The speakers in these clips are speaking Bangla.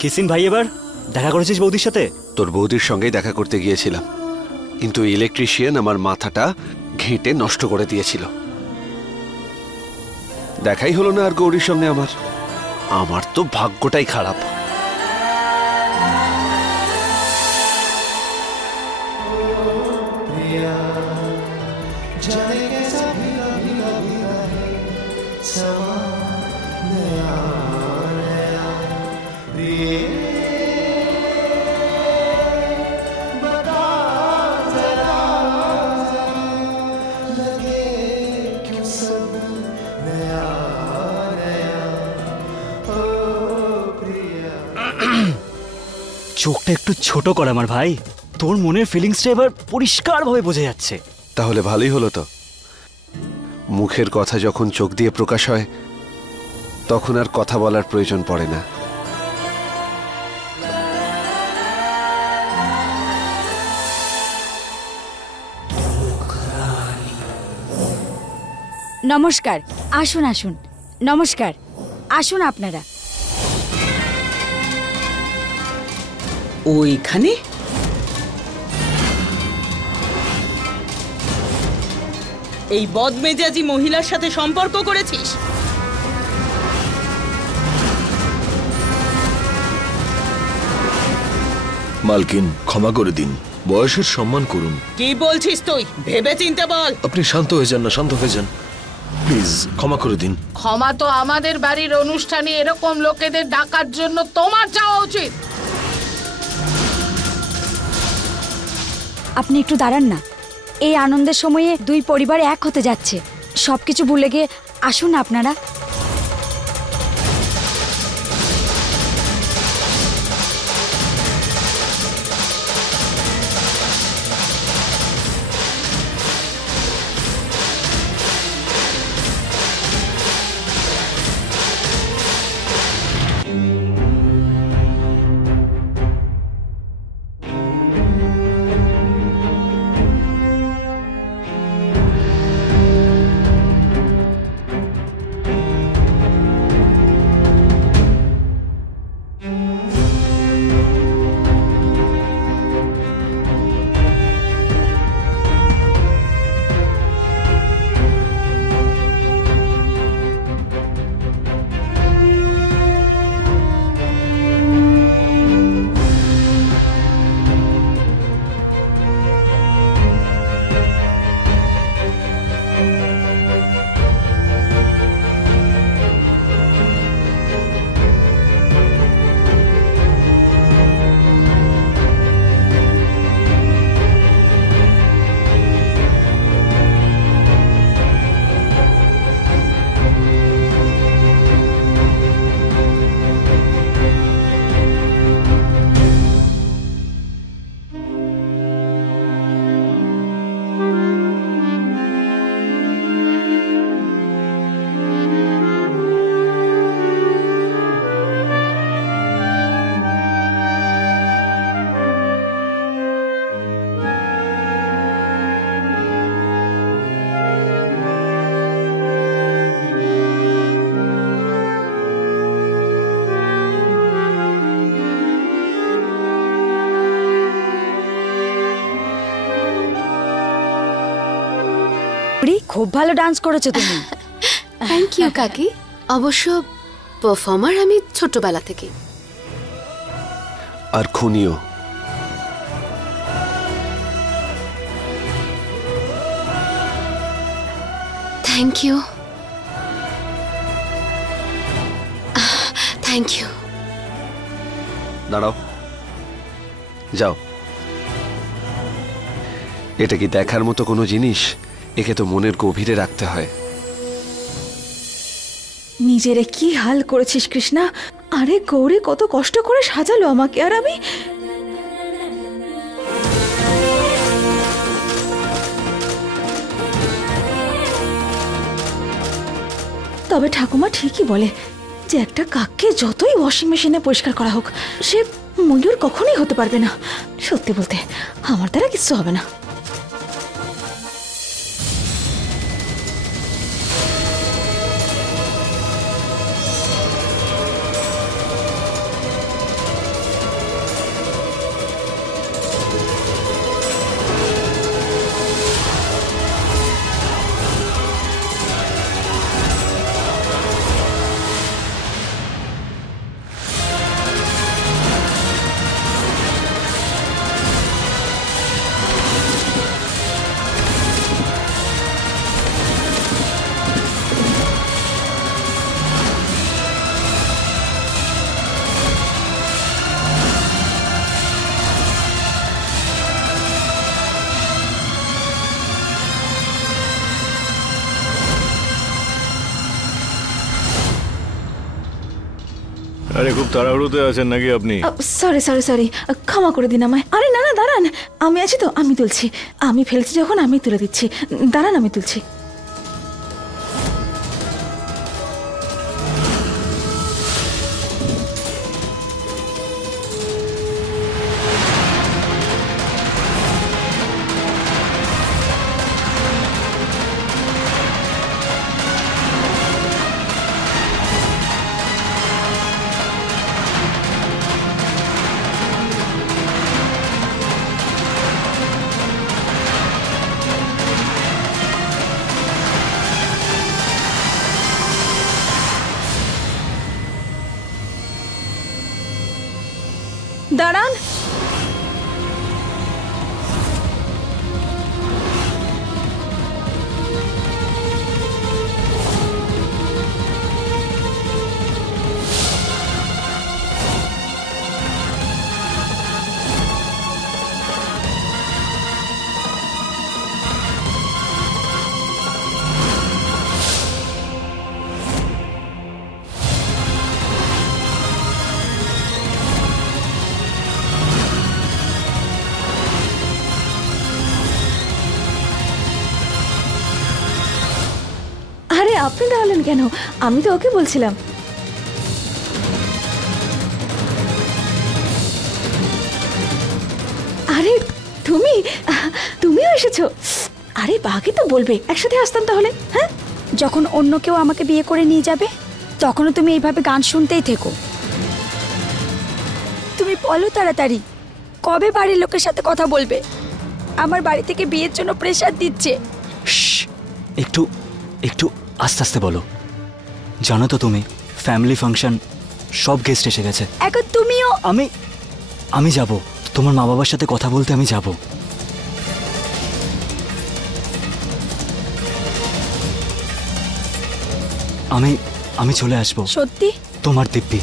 কিসিন ভাই, এবার দেখা করেছিস বৌদির সাথে? তোর বৌদির সঙ্গেই দেখা করতে গিয়েছিলাম, কিন্তু ইলেকট্রিশিয়ান আমার মাথাটা ঘেঁটে নষ্ট করে দিয়েছিল। দেখাই হলো না আর গৌরীর সঙ্গে আমার। আমার তো ভাগ্যটাই খারাপ। চোখটা একটু ছোট কর আমার ভাই, তোর মনের ফিলিংসটা এবার পরিষ্কার ভাবে বোঝা যাচ্ছে। তাহলে ভালোই হলো তো। মুখের কথা যখন চোখ দিয়ে প্রকাশ হয় তখন আর কথা বলার প্রয়োজন পড়ে না। নমস্কার, আসুন আসুন। নমস্কার, আসুন আপনারা। ওইখানে এই বদমেজাজি মহিলার সাথে সম্পর্ক করেছিস? মালকিন, ক্ষমা করে দিন, বয়সের সম্মান করুন। কি বলছিস তুই? ভেবে চিন্তে বল। আপনি শান্ত হয়ে যান না, শান্ত হয়ে যান প্লিজ, ক্ষমা করে দিন। ক্ষমা তো আমাদের বাড়ির অনুষ্ঠানে এরকম লোকেদের ডাকার জন্য তোমার যাওয়া উচিত। আপনি একটু দাঁড়ান না, এই আনন্দের সময়ে দুই পরিবার এক হতে যাচ্ছে। সবকিছু ভুলে গিয়ে আসুন আপনারা। খুব ভালো ডান্স করেছো তুমি। থ্যাংক ইউ কাকি। অবশ্য পারফর্মার আমি ছোটবেলা থেকে। আর খুনিও। Thank you, thank you. দাঁড়াও, যাও। এটা কি দেখার মতো কোনো জিনিস? একে তো মনের গভীরে রাখতে হয়। নিজেরে কি হাল করেছিস কৃষ্ণা। আরে গৌরী কত কষ্ট করে সাজালো আমাকে, আর আমি তবে ঠাকুমা ঠিকই বলে যে একটা কাককে যতই ওয়াশিং মেশিনে পরিষ্কার করা হোক, সে ময়ূর কখনোই হতে পারবে না। সত্যি বলতে আমার দ্বারা কিচ্ছু হবে না। আরে খুব তাড়াহুড়োতে আছেন নাকি আপনি? সরি সরি সরি, ক্ষমা করে দিন আমায়। আরে না না দাঁড়ান, আমি আছি তো, আমি তুলছি। আমি ফেলছি যখন আমি তুলে দিচ্ছি, দাঁড়ান আমি তুলছি। দাঁড়ান, আরে আপনি দাঁড়ালেন কেন? আমি তো ওকে বলছিলাম। আরে তুমিও এসেছো? আরে বাকি তো বলবে, একসাথে আসতাম তাহলে। হ্যাঁ, যখন অন্য কেউ আমাকে বিয়ে করে নিয়ে যাবে তখনও তুমি এইভাবে গান শুনতেই থেকো। তুমি বলো তাড়াতাড়ি, কবে বাড়ির লোকের সাথে কথা বলবে? আমার বাড়ি থেকে বিয়ের জন্য প্রেশার দিচ্ছে। একটু একটু আস্তে আস্তে বলো। জানো তো তুমি, ফ্যামিলি ফাংশন, সব গেস্ট এসে গেছে। এখন তুমিও। আমি যাব, তোমার মা বাবার সাথে কথা বলতে আমি যাব। আমি চলে আসবো। সত্যি? তোমার দিব্যি।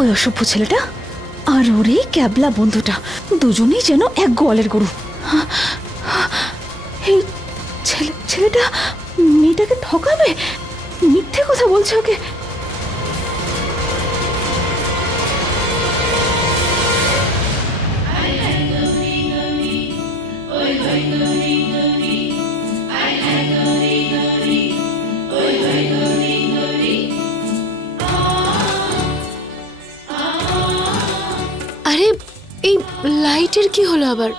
ওই অসভ্য ছেলেটা আর ওর এই ক্যাবলা বন্ধুটা, দুজনেই যেন এক গোয়ালের গরু। এই ছেলেটা মেয়েটাকে ঠকাবে, মিথ্যে কথা বলছে ওকে। আরে এই লাইটের কি হলো আবার?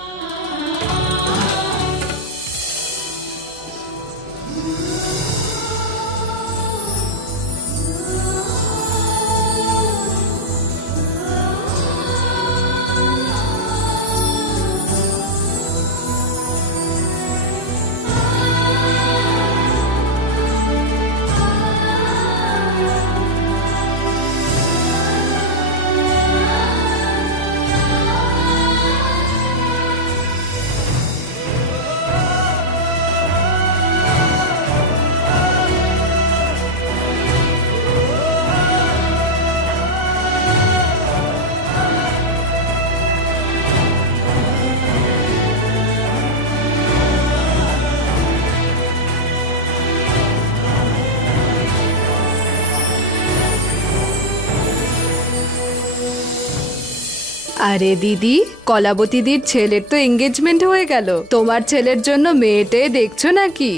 আরে দিদি, কলাবতীদির ছেলের তো এঙ্গেজমেন্ট হয়ে গেল, তোমার ছেলের জন্য মেয়েটে দেখছো নাকি?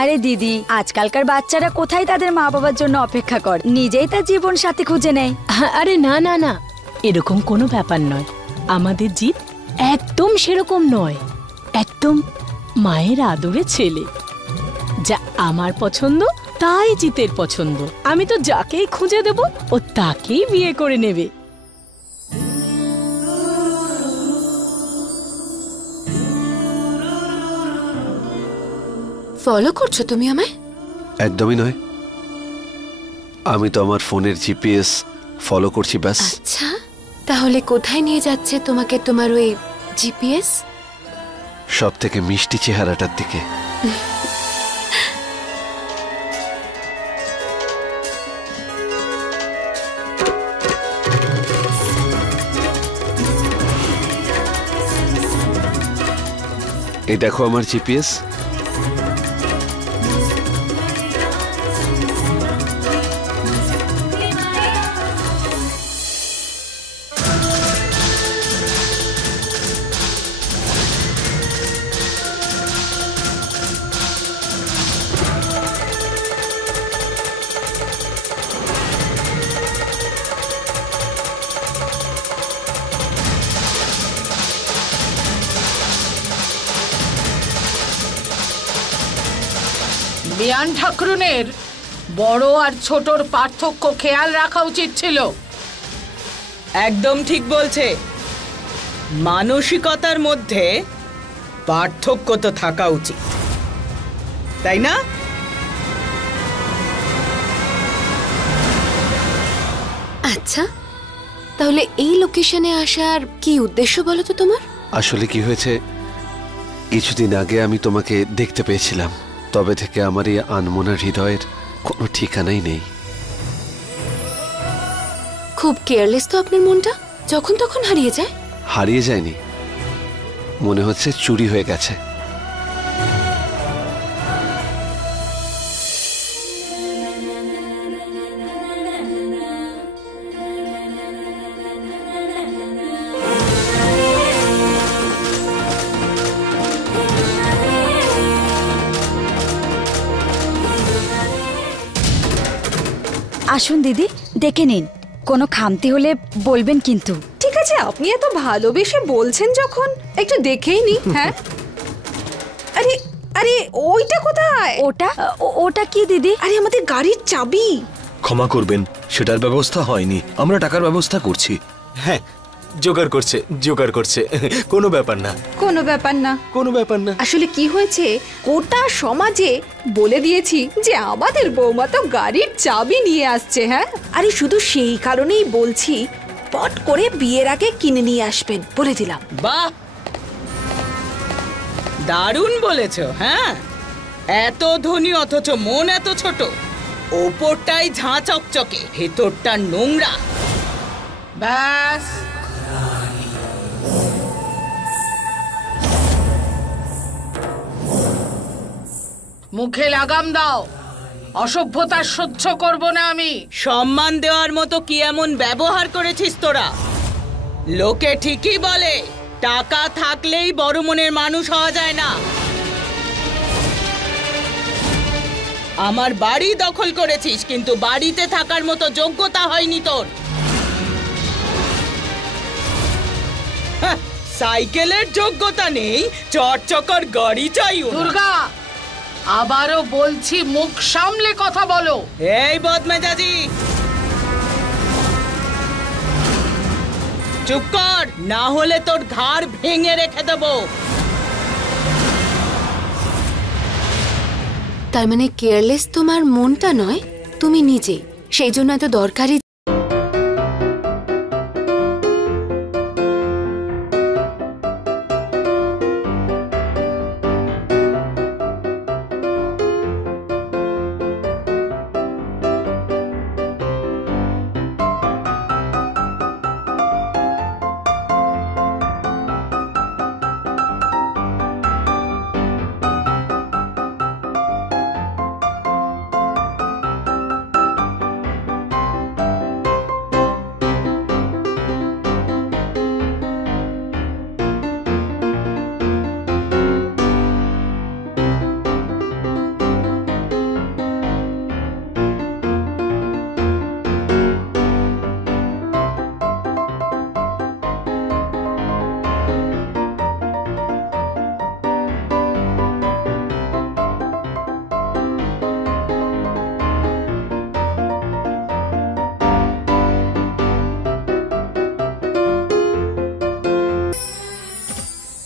আরে দিদি, আজকালকার বাচ্চারা কোথায় তাদের মা বাবার জন্য অপেক্ষা করে, নিজেই তার জীবন সাথী খুঁজে নেয়। আরে না না না, এরকম কোনো ব্যাপার নয়। আমাদের জিৎ একদম সেরকম নয়, একদম মায়ের আদরের ছেলে। যা আমার পছন্দ তাই জিতের পছন্দ। আমি তো যাকেই খুঁজে দেব ও তাকেই বিয়ে করে নেবে। ফলো করছো তুমি আমায়? একদমই নয়, আমি তো আমার ফোনের জিপিএস ফলো করছি ব্যাস। আচ্ছা, তাহলে কোথায় নিয়ে যাচ্ছে তোমাকে তোমার ওই জিপিএস? সব থেকে মিষ্টি চেহারাটার দিকে। এই দেখো আমার জিপিএস। বিয়ান ঠাকুরনের বড় আর ছোটর পার্থক্য খেয়াল রাখা উচিত ছিল। একদম ঠিক বলছে। মানসিকতার মধ্যে পার্থক্য তো থাকা উচিত, তাই না? আচ্ছা, তাহলে এই লোকেশনে আসার কি উদ্দেশ্য বলো তো তোমার? আসলে কি হয়েছে, কিছুদিন আগে আমি তোমাকে দেখতে পেয়েছিলাম, তবে থেকে আমার এই আনমনা হৃদয়ের কোনো ঠিকানাই নেই। খুব কেয়ারলেস তো আপনার মনটা, যখন তখন হারিয়ে যায়। হারিয়ে যায়নি, মনে হচ্ছে চুরি হয়ে গেছে। আসুন দিদি, দেখে নিন, কোনো খামতি হলে বলবেন কিন্তু। ঠিক আছে, আপনি এত ভালোবেসে বলছেন যখন, একটু দেখেই নি। হ্যাঁ, আরে আরে ওইটা কোথায়? ওটা কি দিদি? আরে আমাদের গাড়ির চাবি। ক্ষমা করবেন, সেটার ব্যবস্থা হয়নি, আমরা টাকার ব্যবস্থা করছি। হ্যাঁ, জোগাড় করছে, কোনো ব্যাপার না, কোনো ব্যাপার না, কোনো ব্যাপার না। আসলে কি হয়েছে, গোটা সমাজে বলে দিয়েছি যে আমাদের বৌমা তো গাড়ির চাবি নিয়ে আসছে। হ্যাঁ, আরে শুধু সেই কারণেই বলছি, পট করে বিয়ের আগে কিনে নিয়ে আসবেন, বলে দিলাম। বাহ, দারুণ বলেছো। হ্যাঁ, এত ধনী অথচ মন এত ছোট। ওপরটাই ঝাঁ চকচকে, ভেতরটা নোংরা। ব্যাস, মুখে লাগাম দাও, অসভ্যতা সহ্য করব না আমি। সম্মান দেওয়ার মতো কি এমন ব্যবহার করেছিস তোরা? লোকে ঠিকই বলে, টাকা থাকলেই বড় মনের মানুষ হওয়া যায় না। আমার বাড়ি দখল করেছিস, কিন্তু বাড়িতে থাকার মতো যোগ্যতা হয়নি তোর। সাইকেলের যোগ্যতা নেই, চকচকার গাড়ি চাই। দুর্গা, আবারও বলছি, মুখ সামলে কথা বলো। এই বদমেজাজি, চুপ কর, না হলে তোর ঘাড় ভেঙে রেখে দেব। তার মানে কেয়ারলেস তোমার মনটা নয়, তুমি নিজে, সেই জন্য এত দরকারি।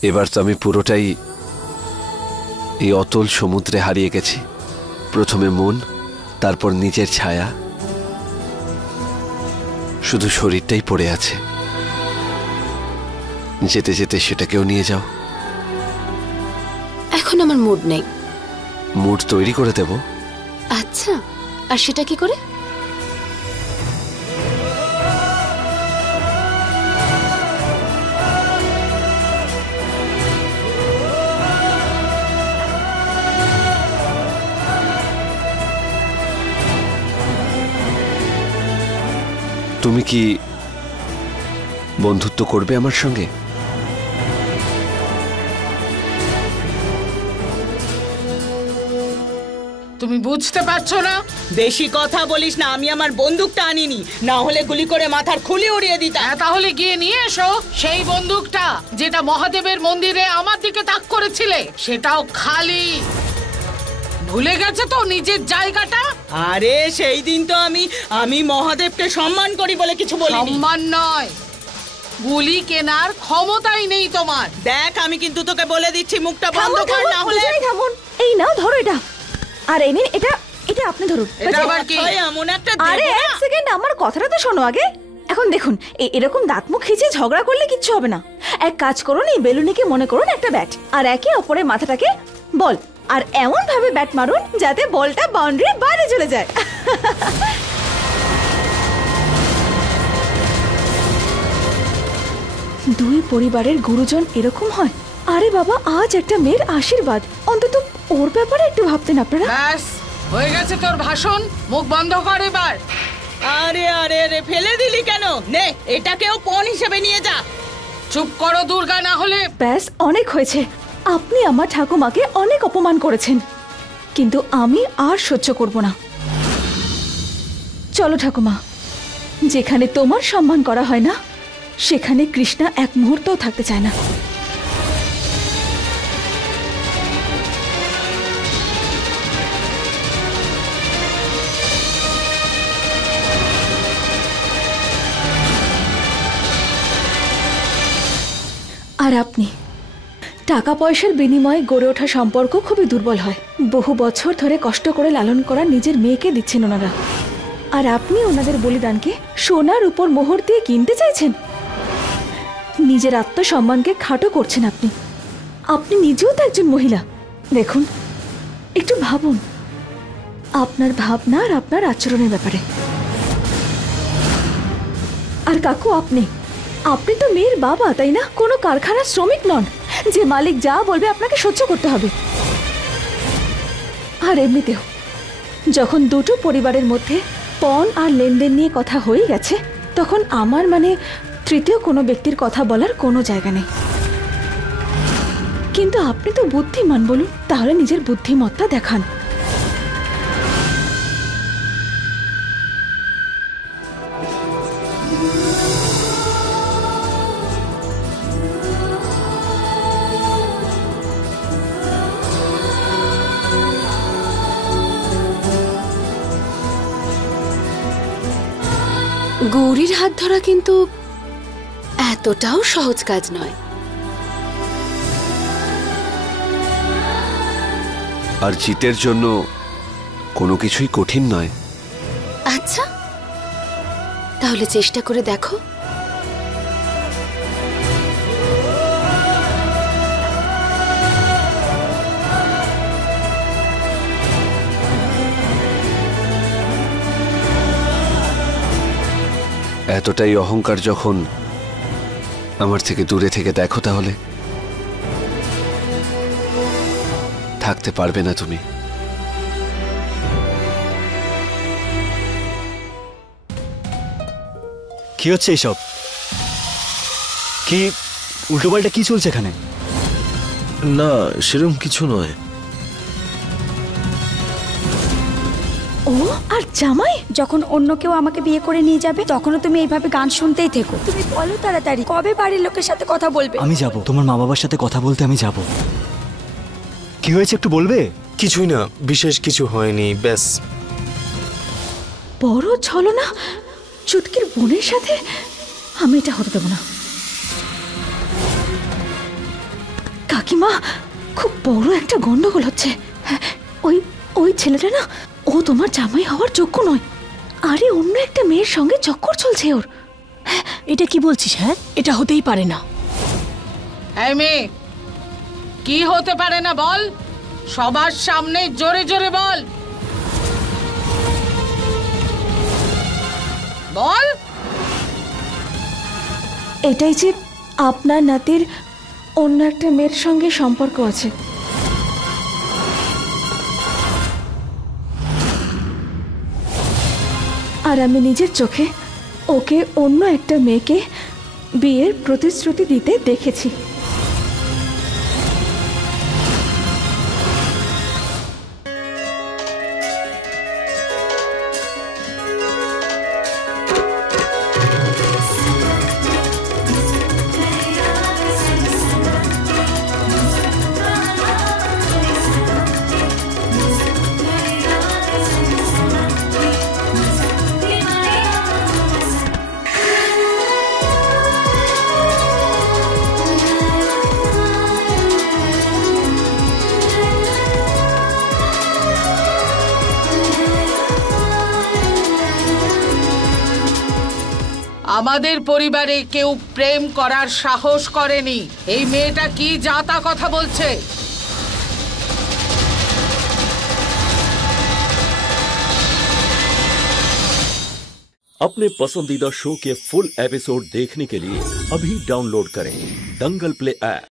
এবার তো আমি পুরোটাই এই অতল সমুদ্রে হারিয়ে গেছি। প্রথমে মন, তারপর নিজের ছায়া, শুধু শরীরটাই পড়ে আছে। যেতে যেতে সেটাকেও নিয়ে যাও। এখন আমার মুড নেই। মুড তৈরি করে দেব। আচ্ছা, আর সেটা কি করে? তুমি কি বন্ধুত্ব করবে আমার সঙ্গে? তুমি বুঝতে পারছো না? বেশি কথা বলিস না, আমি আমার বন্দুকটা আনিনি, না হলে গুলি করে মাথার খুলি উড়িয়ে দিতাম। তাহলে গিয়ে নিয়ে এসো সেই বন্দুকটা যেটা মহাদেবের মন্দিরে আমার দিকে তাক করেছিলে, সেটাও খালি। ভুলে গেছে তো নিজের জায়গাটা? আরে সেই দিন তো আমি মহাদেবকে সম্মান করি বলে কিছু বলিনি। সম্মান নয়, গুলি কেনার ক্ষমতাই নেই তোমার। দেখ, আমি কিন্তু তোকে বলে দিচ্ছি, মুখটা বন্ধ কর, না হলে। থামুন, এই নাও ধরো এটা। আর এই নিন এটা, এটা আপনি ধরুন। এটা আবার কি? এমন একটা আরে এক সেকেন্ড, আমার কথাটা তো শোনো আগে। এখন দেখুন, এরকম দাঁত মুখ খিচিয়ে ঝগড়া করলে কিচ্ছু হবে না। এক কাজ করুন, এই বেলুনিকে মনে করুন একটা ব্যাট, আর একে অপরের মাথাটাকে বল, আর এমন ভাবে ব্যাট মারুন যাতে বলটা বাউন্ডারির বাইরে চলে যায়। দুই পরিবারের গুরুজন এরকম হয়? আরে বাবা, আজ একটা মেয়ের আশীর্বাদ, অন্তত ওর ব্যাপারে একটু ভাবতেন আপনারা। ব্যাস, হয়ে গেছে তোর ভাষণ, মুখ বন্ধ কর এবার। আরে আরে আরে, ফেলে দিলি কেন? নে, এটাকেও পণ হিসেবে নিয়ে যা। চুপ করো দুর্গা, না হলে। ব্যাস, অনেক হয়েছে। আপনি আমার ঠাকুমাকে অনেক অপমান করেছেন, কিন্তু আমি আর সহ্য করব না। চলো ঠাকুমা, যেখানে তোমার সম্মান করা হয় না সেখানে কৃষ্ণা এক মুহূর্তও থাকতে চায় না। আর আপনি, টাকা পয়সার বিনিময়ে গড়ে ওঠা সম্পর্ক খুবই দুর্বল হয়। বহু বছর ধরে কষ্ট করে লালন করা নিজের মেয়েকে দিচ্ছেন ওনারা, আর আপনি ওনাদের বলিদানকে সোনার উপর মোহর দিয়ে কিনতে চাইছেন। নিজের আত্মসম্মানকে খাটো করছেন আপনি। আপনি নিজেও তো একজন মহিলা। দেখুন, একটু ভাবুন আপনার ভাবনা আর আপনার আচরণের ব্যাপারে। আর কাকু, আপনি তো মেয়ের বাবা, তাই না? কোনো কারখানার শ্রমিক নন যে মালিক যা বলবে আপনাকে সহ্য করতে হবে। আর এমনিতেও যখন দুটো পরিবারের মধ্যে পণ আর লেনদেন নিয়ে কথা হয়ে গেছে, তখন আমার তৃতীয় কোনো ব্যক্তির কথা বলার কোনো জায়গা নেই। কিন্তু আপনি তো বুদ্ধিমান, বলুন তাহলে নিজের বুদ্ধিমত্তা দেখান। গৌরীর হাত ধরা কিন্তু এতটাও সহজ কাজ নয়। আর জিতের জন্য কোনো কিছুই কঠিন নয়। আচ্ছা, তাহলে চেষ্টা করে দেখো। এতটাই অহংকার যখন, আমার থেকে দূরে থেকে দেখো, তাহলে থাকতে পারবে না তুমি। কি হচ্ছে এইসব? কি উল্টোপাল্টা কি চলছে এখানে? না, সেরকম কিছু নয়। ও আর জামাই, যখন অন্য কেউ আমাকে বিয়ে করে নিয়ে যাবে তখনও তুমি এইভাবে গান শুনতেই থেকো। তুমি বলো তাড়াতাড়ি, কবে বাড়ির লোকের সাথে কথা বলবে? আমি যাব, তোমার মা বাবার সাথে কথা বলতে আমি যাব। কি হয়েছে একটু বলবে? কিছুই না, বিশেষ কিছু হয়নি, ব্যাস। বড় ছলনা চুটকির বোনের সাথে, আমি এটা হতে দেব না। কাকিমা, খুব বড় একটা গন্ডগোল হচ্ছে। ওই ছেলেটা না, ও তোমার জামাই হওয়ার যোগ্য নয়। আরে অন্য একটা মেয়ের সঙ্গে চক্কর চলছে ওর। এটা কি বলছিস? হ্যাঁ, এটা হতেই পারে না। এই মেয়ে, কি হতে পারে না বল, সবার সামনে জোরে জোরে বল। বল। এটাই যে আপনার নাতির অন্য একটা মেয়ের সঙ্গে সম্পর্ক আছে। আর আমি নিজের চোখে ওকে অন্য একটা মেয়েকে বিয়ের প্রতিশ্রুতি দিতে দেখেছি। আমাদের পরিবারে কেউ প্রেম করার সাহস করেনি। এই মেয়েটা কি জাতা কথা বলছে? अपने पसंदीदा शो के फुल एपिसोड देखने के लिए अभी डाउनलोड करें दंगल प्ले ऐप।